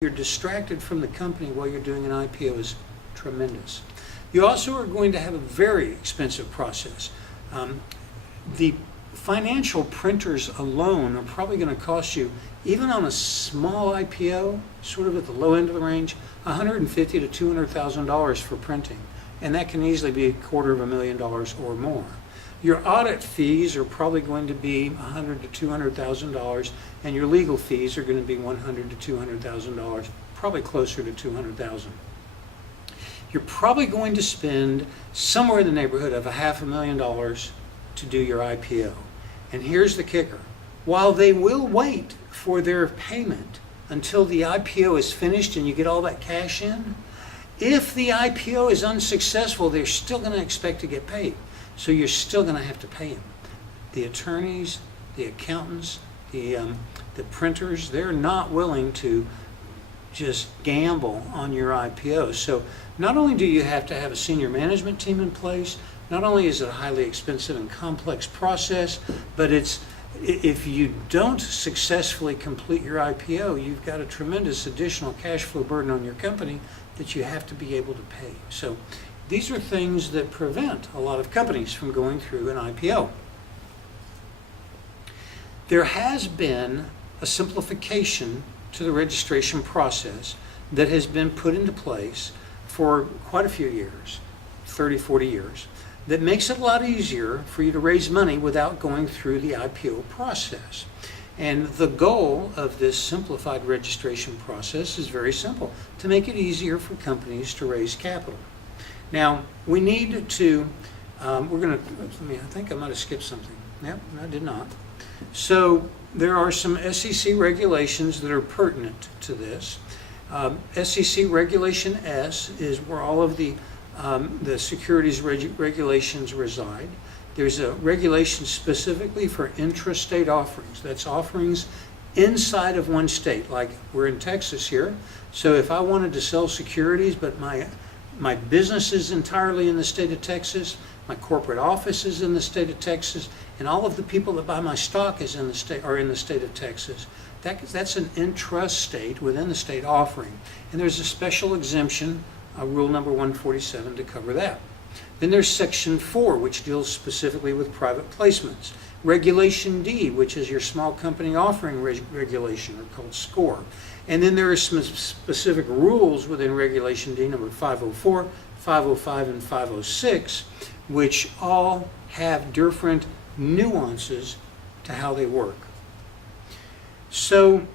you're distracted from the company while you're doing an IPO is tremendous. You also are going to have a very expensive process. The financial printers alone are probably going to cost you, even on a small IPO, sort of at the low end of the range, $150,000 to $200,000 for printing. And that can easily be $250,000 or more. Your audit fees are probably going to be $100,000 to $200,000, and your legal fees are going to be $100,000 to $200,000, probably closer to $200,000. You're probably going to spend somewhere in the neighborhood of $500,000 to do your IPO. And here's the kicker. While they will wait for their payment until the IPO is finished and you get all that cash in, if the IPO is unsuccessful, they're still going to expect to get paid. So you're still going to have to pay them. The attorneys, the accountants, the printers, they're not willing to just gamble on your IPO. So not only do you have to have a senior management team in place, not only is it a highly expensive and complex process, but if you don't successfully complete your IPO, you've got a tremendous additional cash flow burden on your company that you have to be able to pay. So these are things that prevent a lot of companies from going through an IPO. There has been a simplification to the registration process that has been put into place for quite a few years, 30, 40 years, that makes it a lot easier for you to raise money without going through the IPO process. And the goal of this simplified registration process is very simple, to make it easier for companies to raise capital. Now, we need to, I think I might have skipped something. Yep, I did not. So there are some SEC regulations that are pertinent to this. SEC Regulation S is where all of the securities regulations reside. There's a regulation specifically for intrastate offerings. That's offerings inside of one state, like we're in Texas here. So if I wanted to sell securities, but my business is entirely in the state of Texas, my corporate office is in the state of Texas, and all of the people that buy my stock are in the state of Texas. That's an intrastate within the state offering. And there's a special exemption, rule number 147, to cover that. Then there's Section 4, which deals specifically with private placements. Regulation D, which is your small company offering regulation, or called SCORE. And then there are some specific rules within Regulation D, number 504, 505, and 506, which all have different nuances to how they work. So